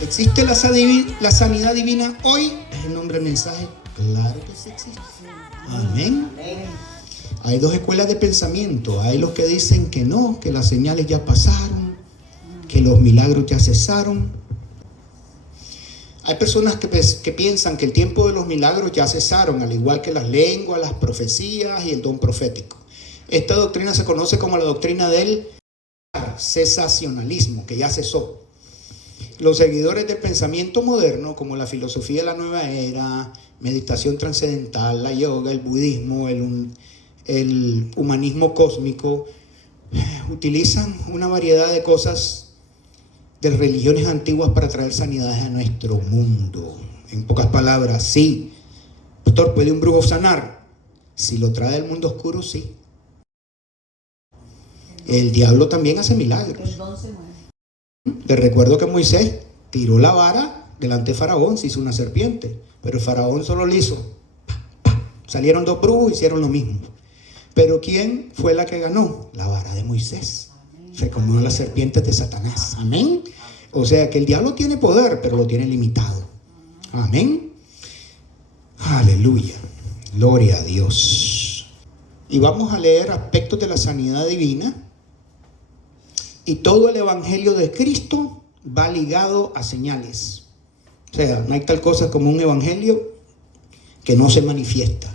¿Existe la sanidad divina hoy? ¿Es el nombre del mensaje? Claro que sí existe. Amén. Hay dos escuelas de pensamiento. Hay los que dicen que no, que las señales ya pasaron, que los milagros ya cesaron. Hay personas que piensan que el tiempo de los milagros ya cesaron, al igual que las lenguas, las profecías y el don profético. Esta doctrina se conoce como la doctrina del cesacionalismo, que ya cesó. Los seguidores del pensamiento moderno, como la filosofía de la nueva era, meditación trascendental, la yoga, el budismo, el humanismo cósmico, utilizan una variedad de cosas de religiones antiguas para traer sanidades a nuestro mundo. En pocas palabras, sí. Doctor, ¿puede un brujo sanar? Si lo trae del mundo oscuro, sí. El diablo también hace milagros. Te recuerdo que Moisés tiró la vara delante de Faraón, se hizo una serpiente, pero el Faraón solo le hizo. Salieron dos brujos, hicieron lo mismo. Pero ¿quién fue la que ganó? La vara de Moisés. Se comió las serpientes de Satanás. Amén. O sea que el diablo tiene poder, pero lo tiene limitado. Amén. Aleluya. Gloria a Dios. Y vamos a leer aspectos de la sanidad divina. Y todo el evangelio de Cristo va ligado a señales. O sea, no hay tal cosa como un evangelio que no se manifiesta.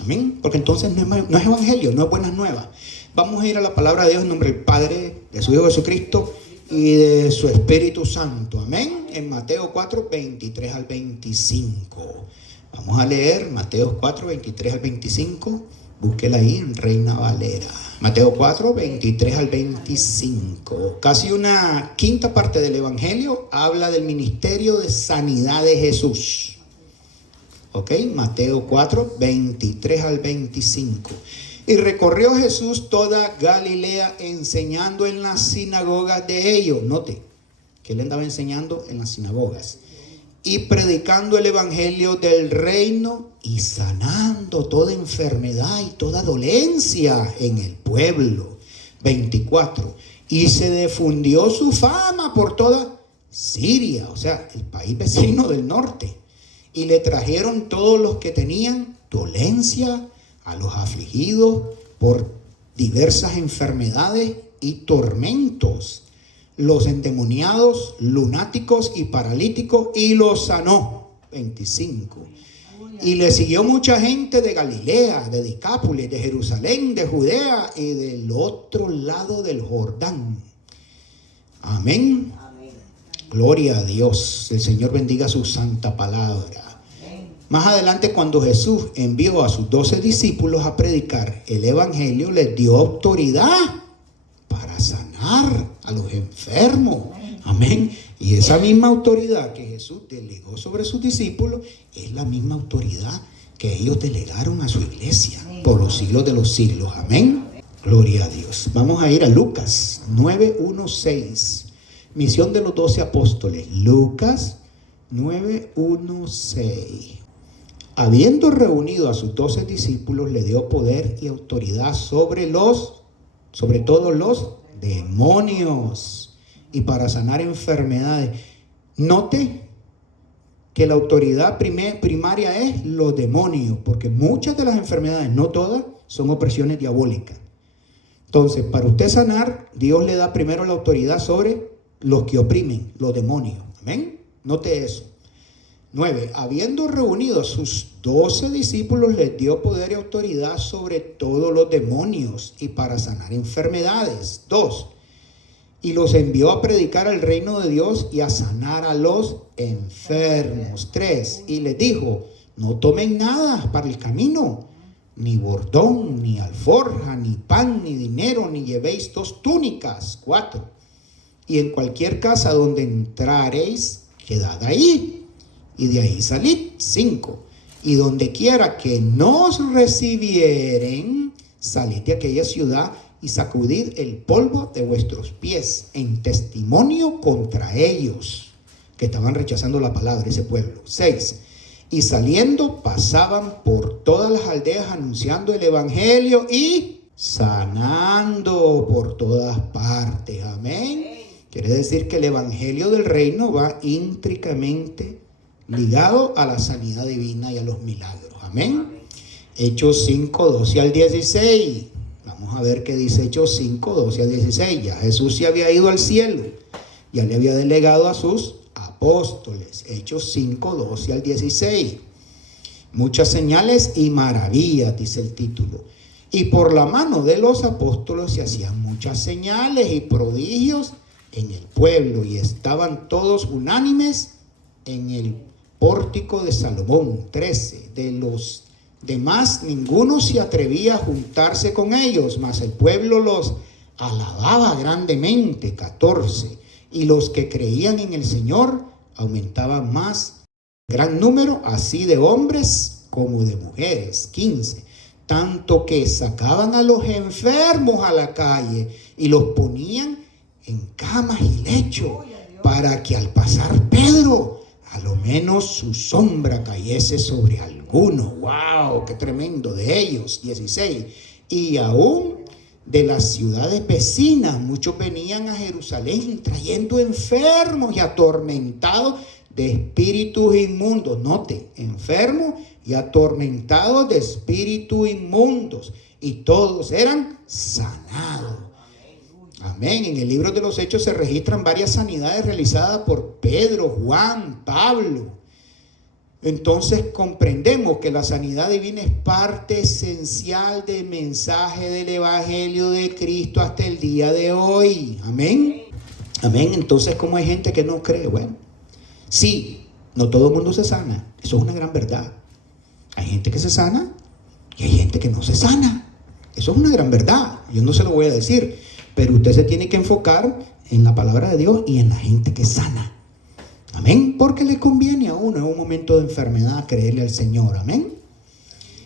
Amén. Porque entonces no es evangelio, no es buenas nuevas. Vamos a ir a la palabra de Dios en nombre del Padre, de su Hijo Jesucristo y de su Espíritu Santo. Amén. En Mateo 4, 23 al 25. Vamos a leer Mateo 4, 23 al 25. Búsquela ahí en Reina Valera. Mateo 4, 23 al 25. Casi una quinta parte del Evangelio habla del ministerio de sanidad de Jesús. Ok, Mateo 4, 23 al 25. Y recorrió Jesús toda Galilea enseñando en las sinagogas de ellos. Note que él andaba enseñando en las sinagogas. Y predicando el evangelio del reino y sanando toda enfermedad y toda dolencia en el pueblo. 24. Y se difundió su fama por toda Siria, o sea, el país vecino del norte. Y le trajeron todos los que tenían dolencia, a los afligidos por diversas enfermedades y tormentos, los endemoniados, lunáticos y paralíticos, y los sanó. 25. Y le siguió mucha gente de Galilea, de Decápolis, de Jerusalén, de Judea y del otro lado del Jordán. Amén. Gloria a Dios. El Señor bendiga su santa palabra. Más adelante, cuando Jesús envió a sus 12 discípulos a predicar el evangelio, les dio autoridad para sanar a los enfermos. Amén. Y esa misma autoridad que Jesús delegó sobre sus discípulos es la misma autoridad que ellos delegaron a su iglesia por los siglos de los siglos. Amén. Gloria a Dios. Vamos a ir a Lucas 9:1-6. Misión de los 12 apóstoles. Lucas 9:1-6. Habiendo reunido a sus 12 discípulos, le dio poder y autoridad sobre todos los demonios y para sanar enfermedades. Note que la autoridad primaria es los demonios, porque muchas de las enfermedades, no todas, son opresiones diabólicas. Entonces, para usted sanar, Dios le da primero la autoridad sobre los que oprimen, los demonios. Amén. Note eso. 9. Habiendo reunido a sus 12 discípulos, les dio poder y autoridad sobre todos los demonios y para sanar enfermedades. 2. Y los envió a predicar el reino de Dios y a sanar a los enfermos. 3. Y les dijo: no tomen nada para el camino, ni bordón, ni alforja, ni pan, ni dinero, ni llevéis 2 túnicas. 4. Y en cualquier casa donde entrareis, quedad ahí, y de ahí salid. 5. Y donde quiera que nos recibieren, salid de aquella ciudad y sacudid el polvo de vuestros pies en testimonio contra ellos, que estaban rechazando la palabra de ese pueblo. 6. Y saliendo pasaban por todas las aldeas anunciando el evangelio y sanando por todas partes. Amén. Quiere decir que el evangelio del reino va íntricamente ligado a la sanidad divina y a los milagros. Amén. Hechos 5, 12 al 16. Vamos a ver qué dice Hechos 5, 12 al 16. Ya Jesús se había ido al cielo. Ya le había delegado a sus apóstoles. Hechos 5, 12 al 16. Muchas señales y maravillas, dice el título. Y por la mano de los apóstoles se hacían muchas señales y prodigios en el pueblo, y estaban todos unánimes en el pórtico de Salomón. 13. De los demás ninguno se atrevía a juntarse con ellos, mas el pueblo los alababa grandemente. 14. Y los que creían en el Señor aumentaban más gran número, así de hombres como de mujeres. 15. Tanto que sacaban a los enfermos a la calle y los ponían en camas y lechos, para que al pasar Pedro, a lo menos su sombra cayese sobre alguno. ¡Wow! ¡Qué tremendo! De ellos. 16. Y aún de las ciudades vecinas muchos venían a Jerusalén trayendo enfermos y atormentados de espíritus inmundos. Note, enfermos y atormentados de espíritus inmundos, y todos eran sanados. Amén. En el libro de los Hechos se registran varias sanidades realizadas por Pedro, Juan, Pablo. Entonces comprendemos que la sanidad divina es parte esencial del mensaje del Evangelio de Cristo hasta el día de hoy. Amén. Amén. Entonces, ¿cómo hay gente que no cree? Bueno, sí, no todo el mundo se sana. Eso es una gran verdad. Hay gente que se sana y hay gente que no se sana. Eso es una gran verdad. Yo no se lo voy a decir. Pero usted se tiene que enfocar en la palabra de Dios y en la gente que sana. Amén. Porque le conviene a uno en un momento de enfermedad creerle al Señor. Amén.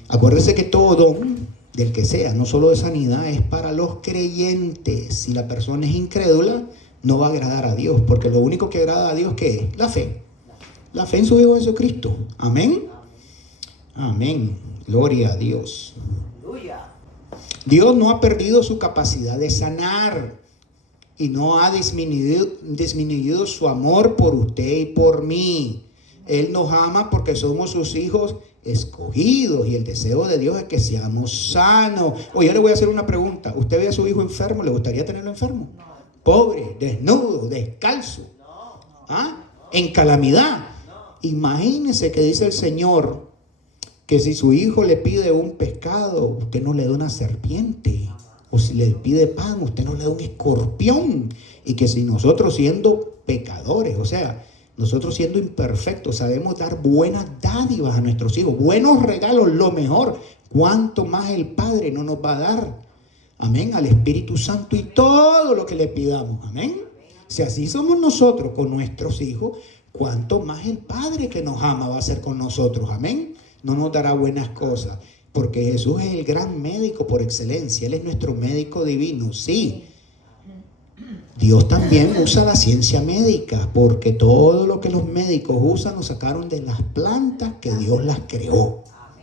Acuérdese que todo don, del que sea, no solo de sanidad, es para los creyentes. Si la persona es incrédula, no va a agradar a Dios. Porque lo único que agrada a Dios, ¿qué es? La fe. La fe en su Hijo Jesucristo. Amén. Amén. Gloria a Dios. Dios no ha perdido su capacidad de sanar y no ha disminuido su amor por usted y por mí. Él nos ama porque somos sus hijos escogidos y el deseo de Dios es que seamos sanos. Oye, yo le voy a hacer una pregunta. ¿Usted ve a su hijo enfermo? ¿Le gustaría tenerlo enfermo? Pobre, desnudo, descalzo, en calamidad. Imagínese que dice el Señor que si su hijo le pide un pescado, usted no le da una serpiente. O si le pide pan, usted no le da un escorpión. Y que si nosotros siendo pecadores, o sea, nosotros siendo imperfectos, sabemos dar buenas dádivas a nuestros hijos, buenos regalos, lo mejor, ¿cuánto más el Padre no nos va a dar? Amén, al Espíritu Santo y todo lo que le pidamos. Amén. Si así somos nosotros con nuestros hijos, ¿cuánto más el Padre que nos ama va a ser con nosotros? Amén. No nos dará buenas cosas, porque Jesús es el gran médico por excelencia. Él es nuestro médico divino, sí. Dios también usa la ciencia médica, porque todo lo que los médicos usan lo sacaron de las plantas que Dios las creó.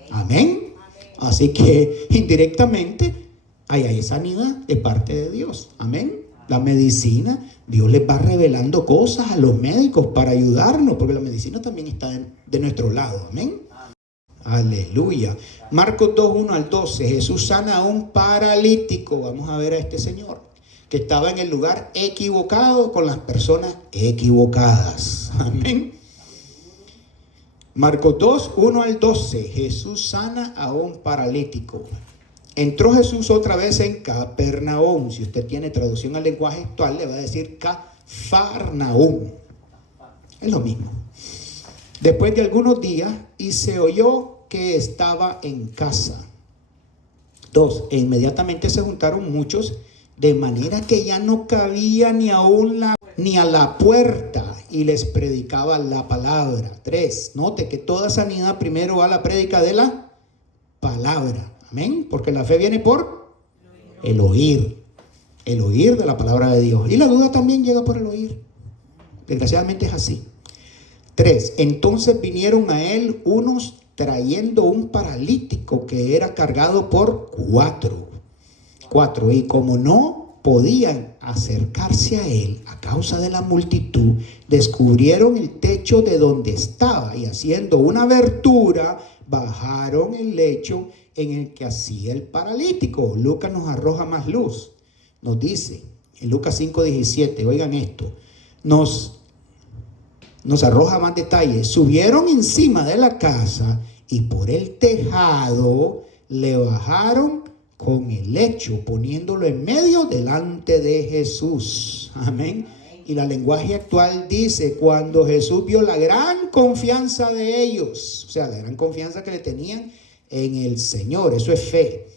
Amén. Así que indirectamente hay sanidad de parte de Dios. Amén. La medicina, Dios les va revelando cosas a los médicos para ayudarnos, porque la medicina también está de nuestro lado. Amén. Aleluya. Marcos 2, 1 al 12. Jesús sana a un paralítico. Vamos a ver a este señor que estaba en el lugar equivocado con las personas equivocadas. Amén. Marcos 2, 1 al 12. Jesús sana a un paralítico. Entró Jesús otra vez en Capernaum. Si usted tiene traducción al lenguaje actual, le va a decir Cafarnaum. Es lo mismo. Después de algunos días, y se oyó que estaba en casa. 2. E inmediatamente se juntaron muchos, de manera que ya no cabía ni a la puerta, y les predicaba la palabra. 3. Note que toda sanidad primero va a la prédica de la palabra. Amén. Porque la fe viene por el oír. El oír de la palabra de Dios. Y la duda también llega por el oír. Desgraciadamente es así. 3. Entonces vinieron a él unos trayendo un paralítico que era cargado por 4. Y como no podían acercarse a él a causa de la multitud, descubrieron el techo de donde estaba y haciendo una abertura, bajaron el lecho en el que hacía el paralítico. Lucas nos arroja más luz. Nos dice en Lucas 5:17, oigan esto, nos arroja más detalles. Subieron encima de la casa y por el tejado le bajaron con el lecho, poniéndolo en medio delante de Jesús. Amén. Y la lenguaje actual dice, cuando Jesús vio la gran confianza de ellos, o sea, la gran confianza que le tenían en el Señor, eso es fe.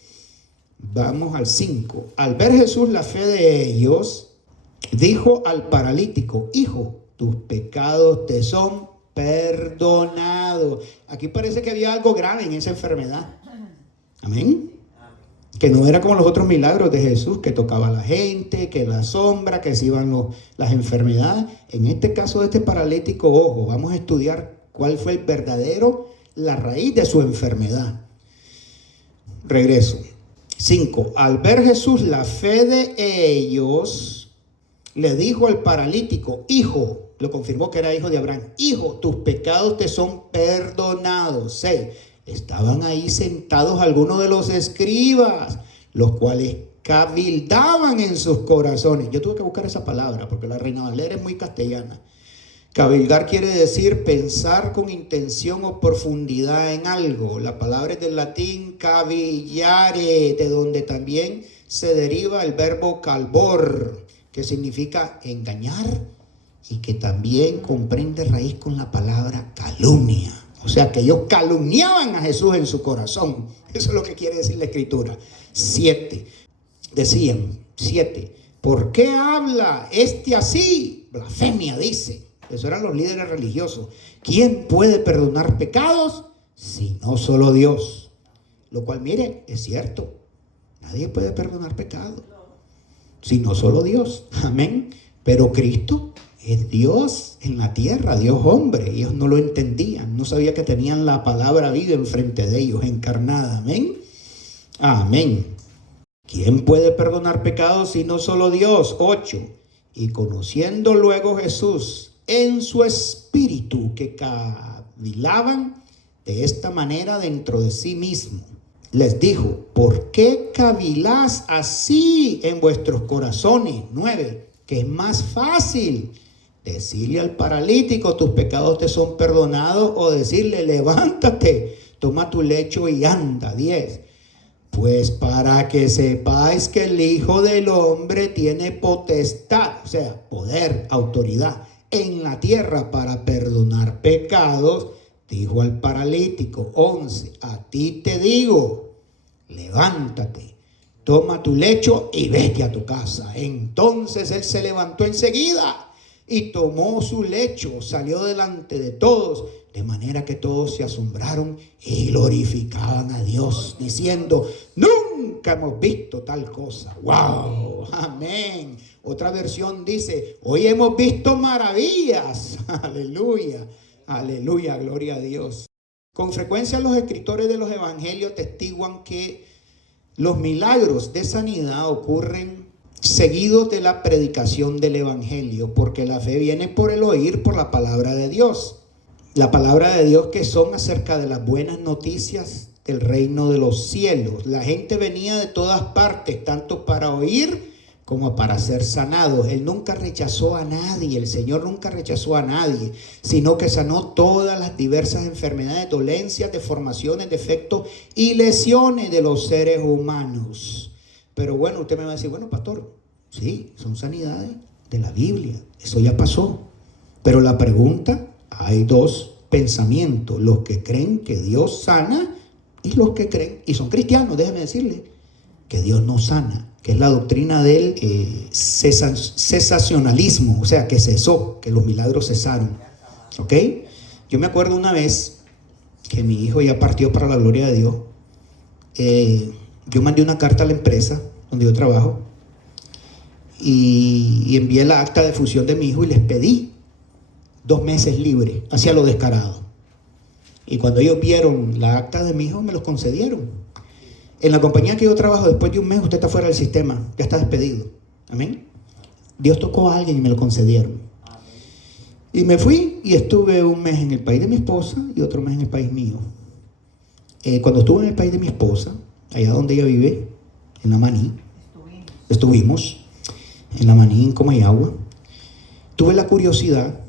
Vamos al 5. Al ver Jesús la fe de ellos, dijo al paralítico, hijo, tus pecados te son perdonados. Aquí parece que había algo grave en esa enfermedad. Amén. Que no era como los otros milagros de Jesús, que tocaba a la gente, que la sombra, que se iban las enfermedades. En este caso de este paralítico, ojo, vamos a estudiar cuál fue la raíz de su enfermedad. Regreso. 5. Al ver Jesús la fe de ellos, le dijo al paralítico, hijo, lo confirmó que era hijo de Abraham, hijo, tus pecados te son perdonados. 6. Estaban ahí sentados algunos de los escribas, los cuales cavildaban en sus corazones. Yo tuve que buscar esa palabra porque la Reina Valera es muy castellana. Cavildar quiere decir pensar con intención o profundidad en algo. La palabra es del latín cavillare, de donde también se deriva el verbo calvor, que significa engañar y que también comprende raíz con la palabra calumnia. O sea que ellos calumniaban a Jesús en su corazón. Eso es lo que quiere decir la Escritura. 7. Decían, 7. ¿Por qué habla este así? Blasfemia, dice. Esos eran los líderes religiosos. ¿Quién puede perdonar pecados? Si no solo Dios. Lo cual, mire, es cierto. Nadie puede perdonar pecados. Si no solo Dios. Amén. Pero Cristo es Dios en la tierra, Dios hombre. Ellos no lo entendían, no sabían que tenían la palabra viva enfrente de ellos, encarnada. Amén. Amén. ¿Quién puede perdonar pecados si no solo Dios? 8. Y conociendo luego Jesús en su espíritu que cavilaban de esta manera dentro de sí mismo, les dijo, ¿por qué cavilás así en vuestros corazones? 9. Que es más fácil decirle al paralítico, tus pecados te son perdonados, o decirle, levántate, toma tu lecho y anda. 10. Pues para que sepáis que el Hijo del Hombre tiene potestad, o sea, poder, autoridad, en la tierra para perdonar pecados, dijo al paralítico. 11. A ti te digo, levántate, toma tu lecho y vete a tu casa. Entonces él se levantó enseguida y tomó su lecho, salió delante de todos, de manera que todos se asombraron y glorificaban a Dios, diciendo, nunca hemos visto tal cosa. ¡Wow! Amén. Otra versión dice, hoy hemos visto maravillas. Aleluya, aleluya, gloria a Dios. Con frecuencia los escritores de los evangelios testiguan que los milagros de sanidad ocurren seguidos de la predicación del evangelio, porque la fe viene por el oír, por la palabra de Dios. La palabra de Dios que son acerca de las buenas noticias del reino de los cielos. La gente venía de todas partes, tanto para oír como para ser sanados. Él nunca rechazó a nadie, el Señor nunca rechazó a nadie, sino que sanó todas las diversas enfermedades, dolencias, deformaciones, defectos y lesiones de los seres humanos. Pero bueno, usted me va a decir, bueno, pastor, sí, son sanidades de la Biblia, eso ya pasó. Pero la pregunta, hay dos pensamientos, los que creen que Dios sana y los que creen, y son cristianos, déjeme decirle, que Dios no sana, que es la doctrina del cesacionalismo, o sea, que cesó, que los milagros cesaron. ¿Ok? Yo me acuerdo una vez que mi hijo ya partió para la gloria de Dios. Yo mandé una carta a la empresa donde yo trabajo y envié la acta de fusión de mi hijo y les pedí 2 meses libre, hacia lo descarado. Y cuando ellos vieron la acta de mi hijo, me los concedieron. En la compañía que yo trabajo, después de 1 mes, usted está fuera del sistema, ya está despedido. Amén. Dios tocó a alguien y me lo concedieron. Y me fui y estuve un mes en el país de mi esposa y otro mes en el país mío. Cuando estuve en el país de mi esposa, allá donde ella vive, en La Maní, estuvimos en La Maní, en Comayagua, tuve la curiosidad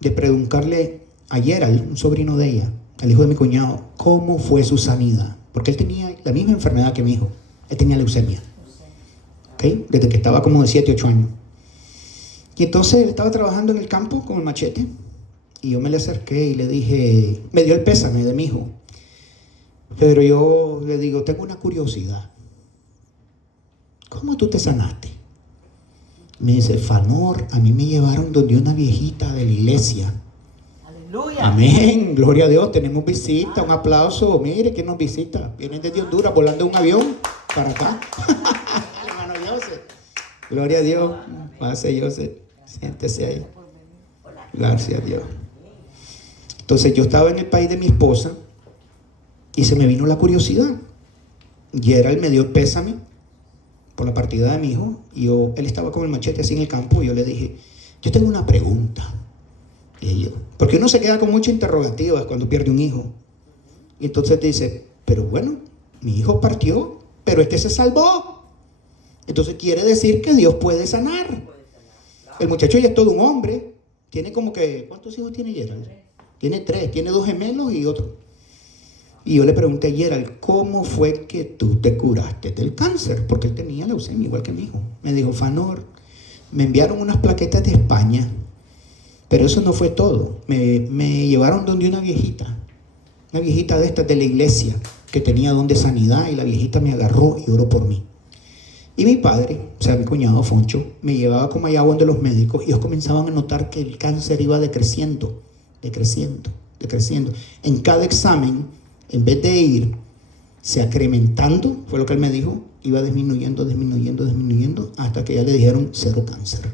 de preguntarle a Gerald, un sobrino de ella, al hijo de mi cuñado, cómo fue su sanidad. Porque él tenía la misma enfermedad que mi hijo. Él tenía leucemia. ¿Okay? Desde que estaba como de 7, 8 años. Y entonces él estaba trabajando en el campo con el machete. Y yo me le acerqué y le dije, me dio el pésame de mi hijo. Pero yo le digo, tengo una curiosidad. ¿Cómo tú te sanaste? Me dice, Fanor, a mí me llevaron donde una viejita de la iglesia. Aleluya. Amén, gloria a Dios, tenemos visita, un aplauso. Mire, ¿quién nos visita? Vienen desde Honduras volando un avión para acá. Hermano Joseph, gloria a Dios. Pase, Joseph, siéntese ahí. Gracias a Dios. Entonces yo estaba en el país de mi esposa y se me vino la curiosidad. Gerald me dio el pésame por la partida de mi hijo, y él estaba con el machete así en el campo, y yo le dije, yo tengo una pregunta. Y yo, porque uno se queda con muchas interrogativas cuando pierde un hijo. Y entonces dice, pero bueno, mi hijo partió, pero este se salvó. Entonces quiere decir que Dios puede sanar. El muchacho ya es todo un hombre. Tiene como que, ¿cuántos hijos tiene Gerald? Tiene 3, tiene 2 gemelos y otro. Y yo le pregunté a Gerald, ¿cómo fue que tú te curaste del cáncer? Porque él tenía leucemia igual que mi hijo. Me dijo, Fanor, me enviaron unas plaquetas de España, pero eso no fue todo. Me llevaron donde una viejita de estas de la iglesia, que tenía don de sanidad, y la viejita me agarró y oró por mí. Y mi padre, o sea, mi cuñado Foncho, me llevaba como allá donde los médicos, y ellos comenzaban a notar que el cáncer iba decreciendo. En cada examen, en vez de irse acrementando, fue lo que él me dijo, iba disminuyendo, hasta que ya le dijeron 0 cáncer.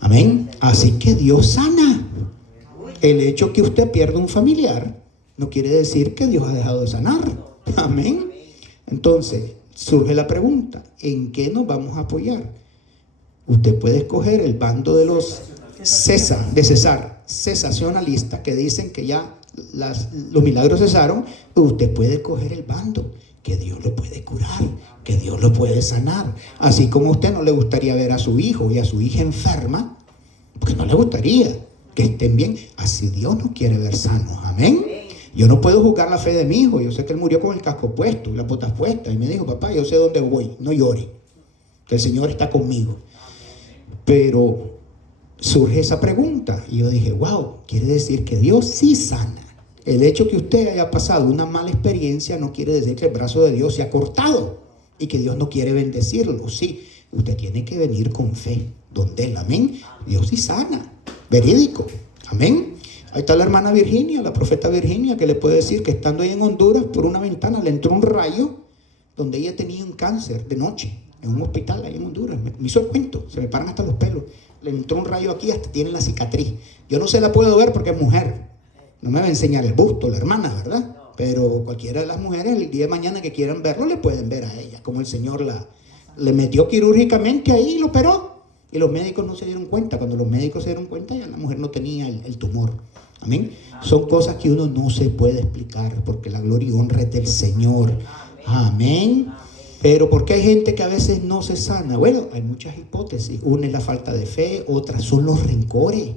Amén. Así que Dios sana. El hecho que usted pierda un familiar no quiere decir que Dios ha dejado de sanar. Amén. Entonces, surge la pregunta, ¿en qué nos vamos a apoyar? Usted puede escoger el bando de los cesacionalistas, que dicen que ya los milagros cesaron. Usted puede escoger el bando que Dios lo puede curar, que Dios lo puede sanar. Así como a usted no le gustaría ver a su hijo y a su hija enferma, porque no le gustaría que estén bien, así Dios nos quiere ver sanos. Amén. Yo no puedo juzgar la fe de mi hijo. Yo sé que él murió con el casco puesto y las botas puestas, y me dijo, papá, yo sé dónde voy, no llore, que el Señor está conmigo. Pero surge esa pregunta y yo dije, wow, quiere decir que Dios sí sana. El hecho que usted haya pasado una mala experiencia no quiere decir que el brazo de Dios se ha cortado y que Dios no quiere bendecirlo. Sí, usted tiene que venir con fe donde él, amén. Dios sí sana, verídico, amén. Ahí está la hermana Virginia, la profeta Virginia, que le puede decir que estando ahí en Honduras, por una ventana le entró un rayo donde ella tenía un cáncer de noche, en un hospital ahí en Honduras. Me hizo el cuento, se me paran hasta los pelos. Le entró un rayo aquí, hasta tiene la cicatriz. Yo no se la puedo ver porque es mujer. No me va a enseñar el busto, la hermana, ¿verdad? Pero cualquiera de las mujeres, el día de mañana que quieran verlo, le pueden ver a ella. Como el Señor le metió quirúrgicamente ahí y lo operó. Y los médicos no se dieron cuenta. Cuando los médicos se dieron cuenta, ya la mujer no tenía el tumor. Amén. Son cosas que uno no se puede explicar, porque la gloria y honra es del Señor. Amén. Pero ¿por qué hay gente que a veces no se sana? Bueno, hay muchas hipótesis. Una es la falta de fe, otras son los rencores,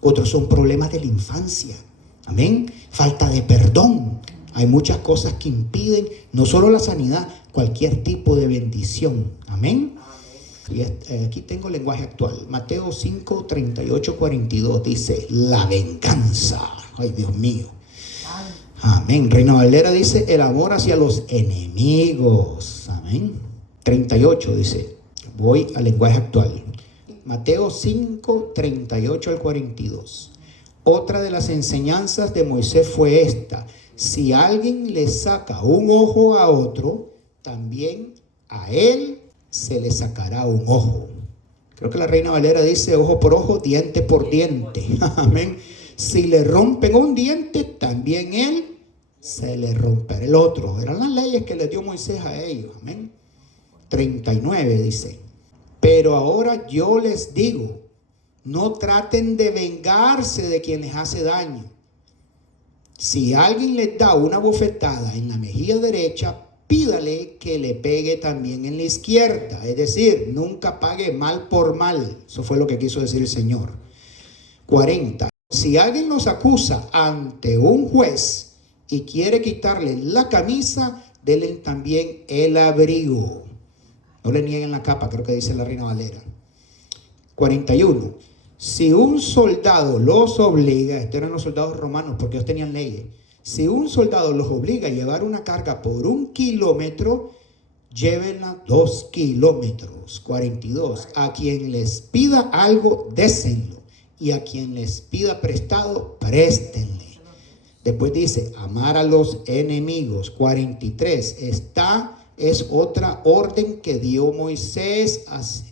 otros son problemas de la infancia. Amén. Falta de perdón. Hay muchas cosas que impiden no solo la sanidad, cualquier tipo de bendición. Amén. Y aquí tengo el lenguaje actual. Mateo 5, 38, 42 dice, la venganza. Ay, Dios mío. Amén. Reina Valera dice, el amor hacia los enemigos. Amén. 38 dice, voy al lenguaje actual. Mateo 5, 38 al 42. Otra de las enseñanzas de Moisés fue esta: si alguien le saca un ojo a otro, también a él se le sacará un ojo. Creo que la Reina Valera dice ojo por ojo, diente por diente. Amén. Si le rompen un diente, también él se le romperá el otro. Eran las leyes que le dio Moisés a ellos. Amén. 39 dice, Pero ahora yo les digo, no traten de vengarse de quien les hace daño. Si alguien les da una bofetada en la mejilla derecha, pídale que le pegue también en la izquierda. Es decir, nunca pague mal por mal. Eso fue lo que quiso decir el Señor. 40. Si alguien los acusa ante un juez y quiere quitarle la camisa, denle también el abrigo. No le nieguen la capa, creo que dice la Reina Valera. 41. Si un soldado los obliga, estos eran los soldados romanos porque ellos tenían leyes. Si un soldado los obliga a llevar una carga por 1 kilómetro, llévenla 2 kilómetros. 42. A quien les pida algo, désenlo. Y a quien les pida prestado, préstenle. Después dice, amar a los enemigos. 43. Esta es otra orden que dio Moisés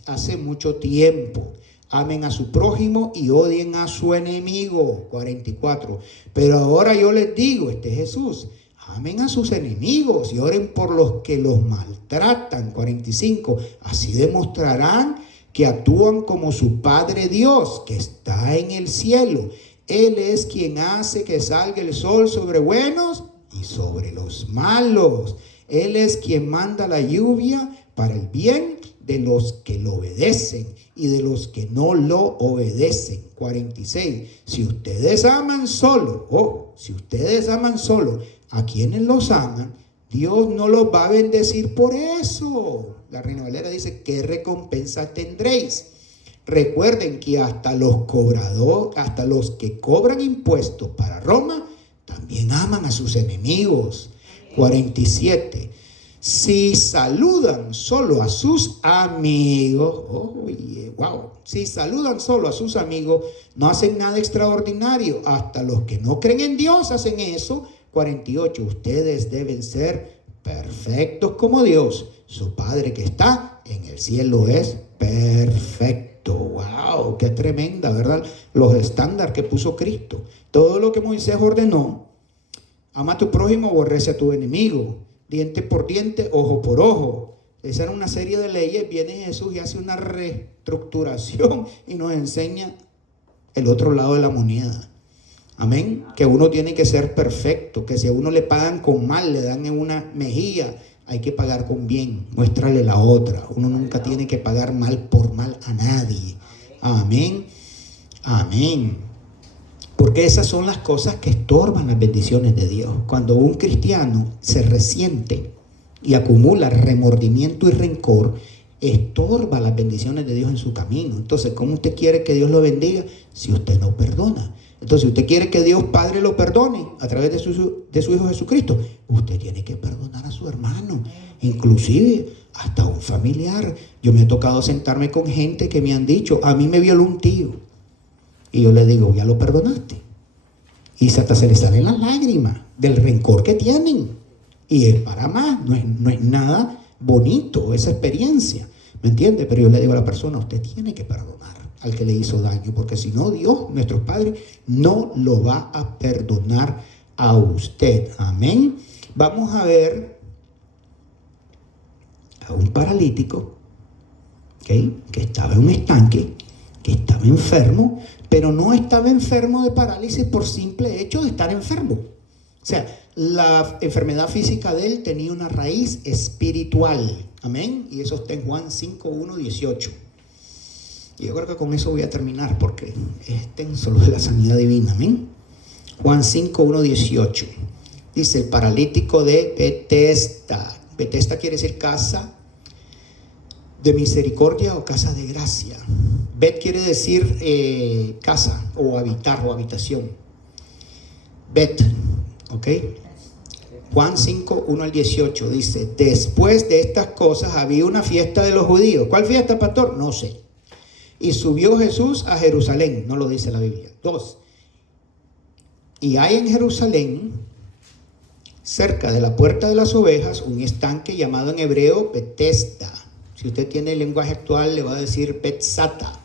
hace mucho tiempo. Amen a su prójimo y odien a su enemigo. 44. Pero ahora yo les digo, este es Jesús, amen a sus enemigos y oren por los que los maltratan. 45. Así demostrarán que actúan como su Padre Dios, que está en el cielo. Él es quien hace que salga el sol sobre buenos y sobre los malos. Él es quien manda la lluvia para el bien de los que lo obedecen y de los que no lo obedecen. 46. Si ustedes aman solo, si ustedes aman solo a quienes los aman, Dios no los va a bendecir por eso. La Reina Valera dice, ¿qué recompensa tendréis? Recuerden que hasta los que cobran impuestos para Roma, también aman a sus enemigos. 47. Si saludan solo a sus amigos, si saludan solo a sus amigos, no hacen nada extraordinario. Hasta los que no creen en Dios hacen eso. 48. Ustedes deben ser perfectos como Dios. Su Padre que está en el cielo es perfecto. ¡Wow! ¡Qué tremenda!, ¿verdad? Los estándares que puso Cristo. Todo lo que Moisés ordenó. Ama a tu prójimo, aborrece a tu enemigo. Diente por diente, ojo por ojo. Esa era una serie de leyes. Viene Jesús y hace una reestructuración y nos enseña el otro lado de la moneda. Amén. Que uno tiene que ser perfecto. Que si a uno le pagan con mal, le dan en una mejilla, hay que pagar con bien. Muéstrale la otra. Uno nunca tiene que pagar mal por mal a nadie. Amén. Amén. Porque esas son las cosas que estorban las bendiciones de Dios. Cuando un cristiano se resiente y acumula remordimiento y rencor, estorba las bendiciones de Dios en su camino. Entonces, ¿cómo usted quiere que Dios lo bendiga si usted no perdona? Entonces, si usted quiere que Dios Padre lo perdone a través de su Hijo Jesucristo, usted tiene que perdonar a su hermano, inclusive hasta un familiar. Yo me he tocado sentarme con gente que me han dicho, a mí me violó un tío. Y yo le digo, ¿ya lo perdonaste? Y hasta se les salen las lágrimas del rencor que tienen. Y es para más, no es nada bonito esa experiencia. ¿Me entiende? Pero yo le digo a la persona, usted tiene que perdonar al que le hizo daño, porque si no, Dios, nuestro Padre, no lo va a perdonar a usted. Amén. Vamos a ver a un paralítico, ¿okay?, que estaba en un estanque, que estaba enfermo, pero no estaba enfermo de parálisis por simple hecho de estar enfermo. O sea, la enfermedad física de él tenía una raíz espiritual. Amén. Y eso está en Juan 5, 1, 18. Y yo creo que con eso voy a terminar porque es extenso lo de la sanidad divina. Amén. Juan 5, 1, 18. Dice, el paralítico de Betesda. Betesda quiere decir casa de misericordia o casa de gracia. Bet quiere decir casa o habitar o habitación. Bet, ¿ok? Juan 5, 1 al 18 dice, después de estas cosas había una fiesta de los judíos. ¿Cuál fiesta, pastor? No sé. Y subió Jesús a Jerusalén, no lo dice la Biblia. 2. Y hay en Jerusalén, cerca de la puerta de las ovejas, un estanque llamado en hebreo Betesda. Si usted tiene el lenguaje actual, le va a decir Betzata,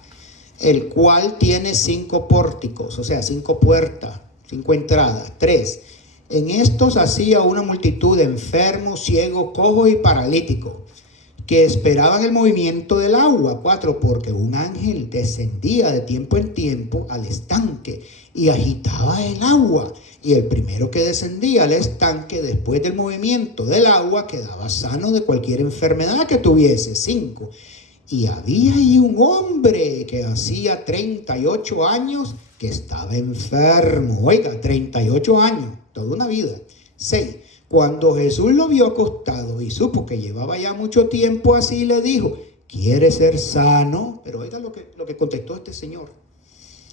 el cual tiene 5 pórticos, o sea, 5 puertas, 5 entradas. 3. En estos hacía una multitud de enfermos, ciegos, cojos y paralíticos. que esperaban el movimiento del agua. 4, porque un ángel descendía de tiempo en tiempo al estanque y agitaba el agua. Y el primero que descendía al estanque después del movimiento del agua quedaba sano de cualquier enfermedad que tuviese. 5. Y había ahí un hombre que hacía 38 años que estaba enfermo. Oiga, 38 años, toda una vida. 6. Cuando Jesús lo vio acostado y supo que llevaba ya mucho tiempo así, le dijo: ¿quieres ser sano? Pero oiga lo que contestó este señor.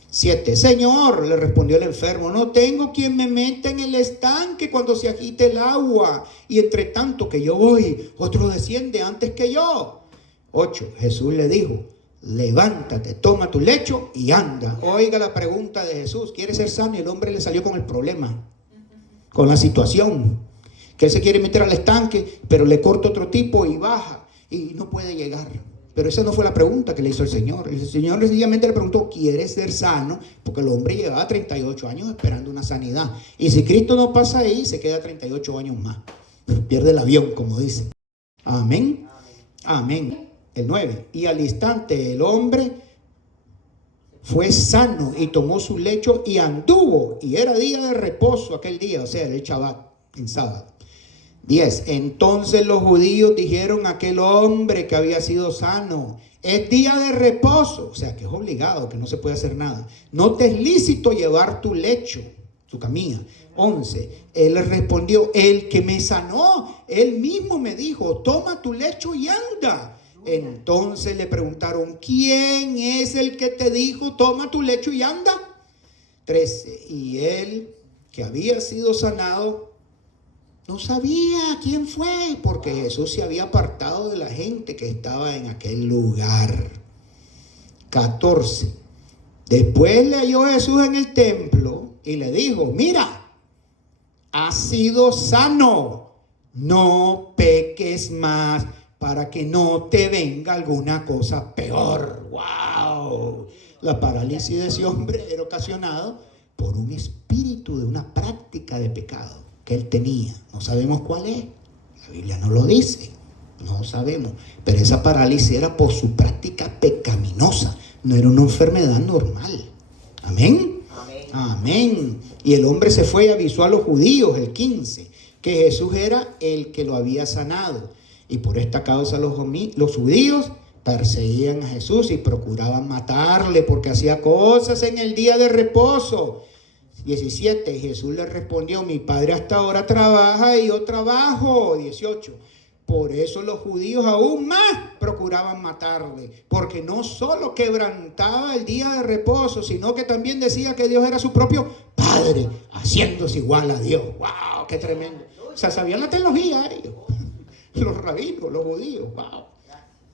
7. Señor, le respondió el enfermo, no tengo quien me meta en el estanque cuando se agite el agua, y entre tanto que yo voy, otro desciende antes que yo. 8. Jesús le dijo: levántate, toma tu lecho y anda. Oiga la pregunta de Jesús: ¿quiere ser sano? Y el hombre le salió con el problema, con la situación, que él se quiere meter al estanque, pero le corta otro tipo y baja y no puede llegar. Pero esa no fue la pregunta que le hizo el Señor. El Señor sencillamente le preguntó: ¿quieres ser sano? Porque el hombre llevaba 38 años esperando una sanidad. Y si Cristo no pasa ahí, se queda 38 años más. Pierde el avión, como dice. Amén. Amén. El 9. Y al instante el hombre fue sano y tomó su lecho y anduvo. Y era día de reposo aquel día, o sea, el Shabbat, en sábado. 10. Entonces los judíos dijeron a aquel hombre que había sido sano: es día de reposo, o sea que es obligado, que no se puede hacer nada. No te es lícito llevar tu lecho, tu camilla. 11. Él le respondió: el que me sanó, él mismo me dijo: toma tu lecho y anda. Entonces le preguntaron: ¿quién es el que te dijo toma tu lecho y anda? 13. Y él, que había sido sanado, no sabía quién fue, porque Jesús se había apartado de la gente que estaba en aquel lugar. 14. Después le halló Jesús en el templo y le dijo: mira, has sido sano, no peques más, para que no te venga alguna cosa peor. ¡Wow! La parálisis de ese hombre era ocasionado por un espíritu de una práctica de pecado que él tenía. No sabemos cuál es, la Biblia no lo dice, no sabemos, pero esa parálisis era por su práctica pecaminosa, no era una enfermedad normal. Amén. Amén. Amén. Y el hombre se fue y avisó a los judíos, el 15, que Jesús era el que lo había sanado. Y por esta causa los judíos perseguían a Jesús y procuraban matarle porque hacía cosas en el día de reposo. 17. Jesús le respondió: mi padre hasta ahora trabaja y yo trabajo. 18. Por eso los judíos aún más procuraban matarle, porque no solo quebrantaba el día de reposo, sino que también decía que Dios era su propio Padre, haciéndose igual a Dios. ¡Wow! ¡Qué tremendo! O sea, sabían la teología ellos. Los rabinos, los judíos, wow,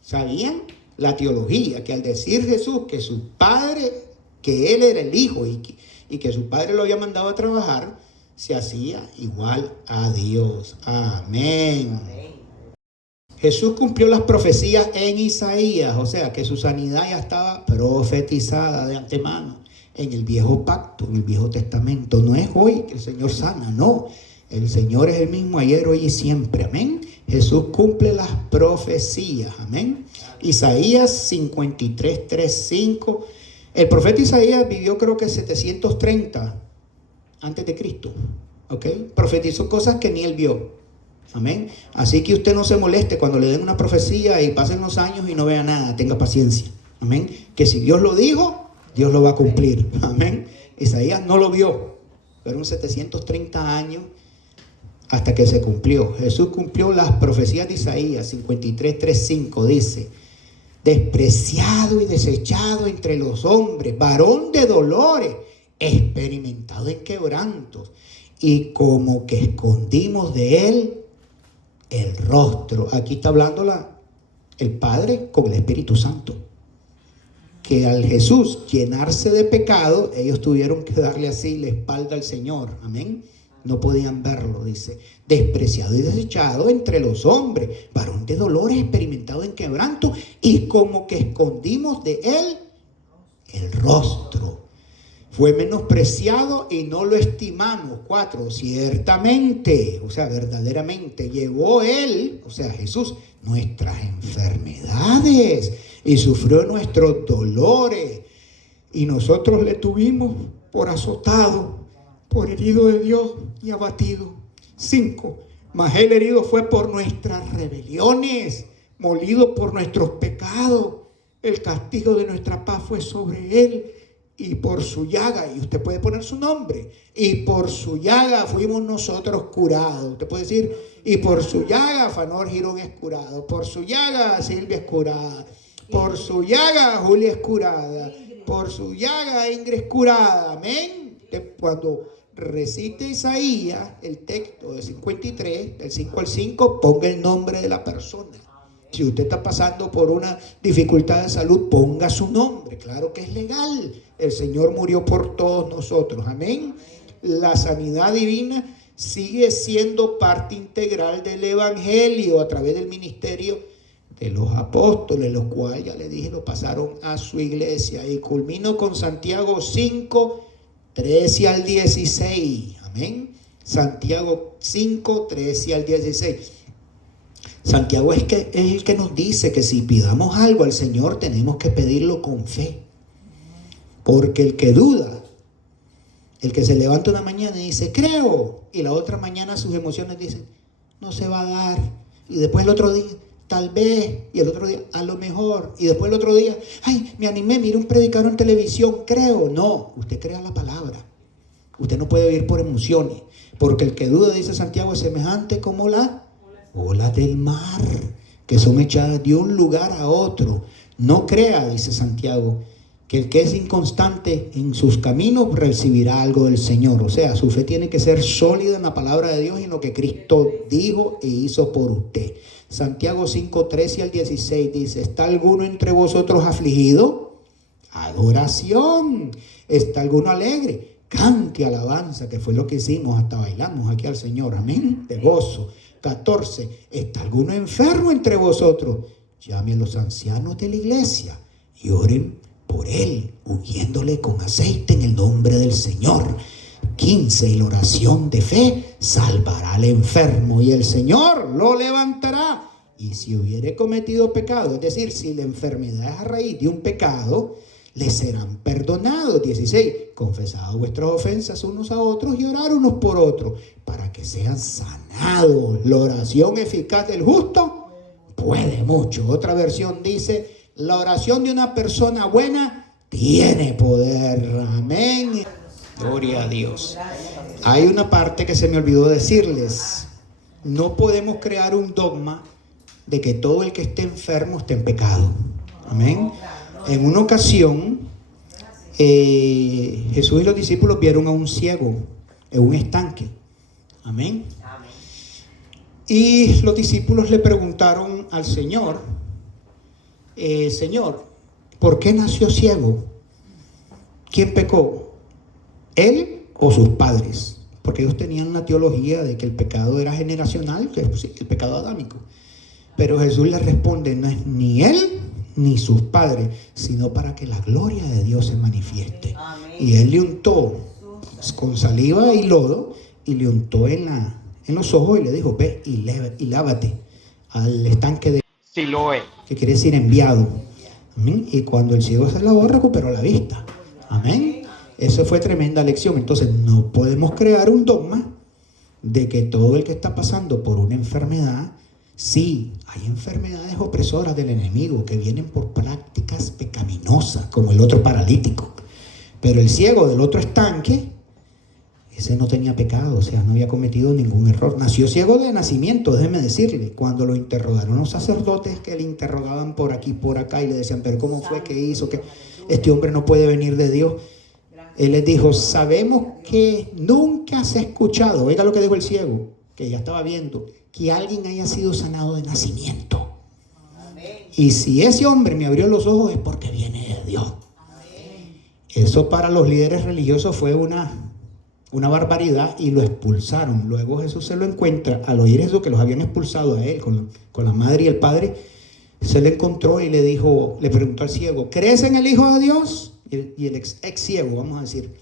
sabían la teología, que al decir Jesús que su padre, que él era el hijo y que su padre lo había mandado a trabajar, se hacía igual a Dios. Amén. Jesús cumplió las profecías en Isaías, o sea que su sanidad ya estaba profetizada de antemano en el viejo pacto, en el viejo testamento. No es hoy que el Señor sana, no. El Señor es el mismo ayer, hoy y siempre. Amén. Jesús cumple las profecías. Amén. Isaías 53, 3, 5. El profeta Isaías vivió creo que 730 antes de Cristo. ¿Ok? Profetizó cosas que ni él vio. Amén. Así que usted no se moleste cuando le den una profecía y pasen los años y no vea nada. Tenga paciencia. Amén. Que si Dios lo dijo, Dios lo va a cumplir. Amén. Isaías no lo vio. Fueron 730 años hasta que se cumplió. Jesús cumplió las profecías de Isaías 53, 3, 5. Dice: despreciado y desechado entre los hombres, varón de dolores, experimentado en quebrantos, y como que escondimos de él el rostro. Aquí está hablando el Padre con el Espíritu Santo, que al Jesús llenarse de pecado, ellos tuvieron que darle así la espalda al Señor. Amén. No podían verlo, dice: despreciado y desechado entre los hombres, varón de dolores, experimentado en quebranto, y como que escondimos de él el rostro. fue menospreciado y no lo estimamos. 4, ciertamente, o sea, verdaderamente, llevó él, o sea, Jesús, nuestras enfermedades y sufrió nuestros dolores. Y nosotros le tuvimos por azotado, por herido de Dios y abatido. 5, mas él herido fue por nuestras rebeliones, molido por nuestros pecados. El castigo de nuestra paz fue sobre él, y por su llaga, y usted puede poner su nombre, y por su llaga fuimos nosotros curados. Usted puede decir, y por su llaga Fanor Girón es curado, por su llaga Silvia es curada, por su llaga Julia es curada, por su llaga Ingrid es curada. Amén. Cuando recite Isaías, el texto de 53, del 5 al 5, ponga el nombre de la persona. Si usted está pasando por una dificultad de salud, ponga su nombre. Claro que es legal. El Señor murió por todos nosotros. Amén. La sanidad divina sigue siendo parte integral del Evangelio a través del ministerio de los apóstoles, los cuales, ya le dije, lo pasaron a su iglesia. Y culmino con Santiago 5, 13 al 16. Amén. Santiago 5, 13 al 16. Santiago es el que nos dice que si pidamos algo al Señor tenemos que pedirlo con fe. Porque el que duda, el que se levanta una mañana y dice creo, y la otra mañana sus emociones dicen no se va a dar, y después el otro día tal vez, y el otro día a lo mejor, y después el otro día ay, me animé, mire un predicador en televisión, creo. No, usted crea la palabra. Usted no puede vivir por emociones, porque el que duda, dice Santiago, es semejante como la olas del mar, que son echadas de un lugar a otro. No crea, dice Santiago, que el que es inconstante en sus caminos recibirá algo del Señor. O sea, su fe tiene que ser sólida en la palabra de Dios y en lo que Cristo dijo e hizo por usted. Santiago 5, 13 al 16 dice, ¿está alguno entre vosotros afligido? Adoración. ¿Está alguno alegre? Cante alabanza, que fue lo que hicimos, hasta bailamos aquí al Señor. Amén, de gozo. 14, ¿está alguno enfermo entre vosotros? Llame a los ancianos de la iglesia y oren por él, ungiéndole con aceite en el nombre del Señor. 15, y la oración de fe salvará al enfermo y el Señor lo levantará. Y si hubiere cometido pecado, es decir, si la enfermedad es a raíz de un pecado, les serán perdonados. 16, confesad vuestras ofensas unos a otros y orar unos por otros para que sean sanados. La oración eficaz del justo puede mucho. Otra versión dice, la oración de una persona buena tiene poder. Amén. Gloria a Dios. Hay una parte que se me olvidó decirles. No podemos crear un dogma de que todo el que esté enfermo esté en pecado. Amén. En una ocasión, Jesús y los discípulos vieron a un ciego en un estanque. Amén. Y los discípulos le preguntaron al Señor, Señor, ¿por qué nació ciego? ¿Quién pecó? ¿Él o sus padres? Porque ellos tenían una teología de que el pecado era generacional, que sí, el pecado adámico. Pero Jesús les responde, no es ni él ni sus padres, sino para que la gloria de Dios se manifieste. Amén. Y él le untó con saliva y lodo, y le untó en los ojos y le dijo, ve y lávate al estanque de Siloé, que quiere decir enviado. Amén. Y cuando el ciego se lavó, recuperó la vista. Amén. Eso fue tremenda lección. Entonces no podemos crear un dogma de que todo el que está pasando por una enfermedad, sí, hay enfermedades opresoras del enemigo que vienen por prácticas pecaminosas, como el otro paralítico. Pero el ciego del otro estanque, ese no tenía pecado, o sea, no había cometido ningún error. Nació ciego de nacimiento, déjeme decirle. Cuando lo interrogaron los sacerdotes, que le interrogaban por aquí, por acá, y le decían, pero ¿cómo fue que hizo que este hombre no puede venir de Dios? Él les dijo, sabemos que nunca se ha escuchado, oiga lo que dijo el ciego, que ya estaba viendo, que alguien haya sido sanado de nacimiento. Amén. Y si ese hombre me abrió los ojos es porque viene de Dios. Amén. Eso para los líderes religiosos fue una barbaridad y lo expulsaron. Luego Jesús se lo encuentra, al oír eso que los habían expulsado a él con la madre y el padre, se le encontró y le preguntó al ciego, ¿crees en el Hijo de Dios? Y el ex ciego, vamos a decir,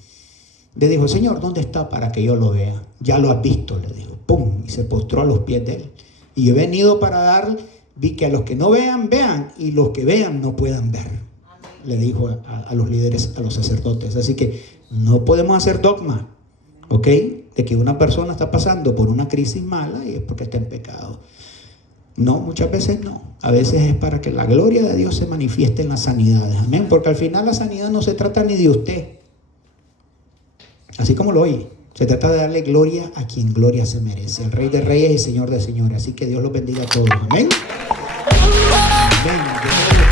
Le dijo, Señor, ¿dónde está para que yo lo vea? Ya lo has visto, le dijo. ¡Pum! Y se postró a los pies de él. Y yo he venido para dar, vi que a los que no vean, vean, y los que vean no puedan ver. Le dijo a los líderes, a los sacerdotes. Así que no podemos hacer dogma, ¿ok? De que una persona está pasando por una crisis mala y es porque está en pecado. No, muchas veces no. A veces es para que la gloria de Dios se manifieste en las sanidades. Amén. Porque al final la sanidad no se trata ni de usted. Así como lo oye. Se trata de darle gloria a quien gloria se merece. El Rey de Reyes y Señor de Señores. Así que Dios los bendiga a todos. Amén. Amén.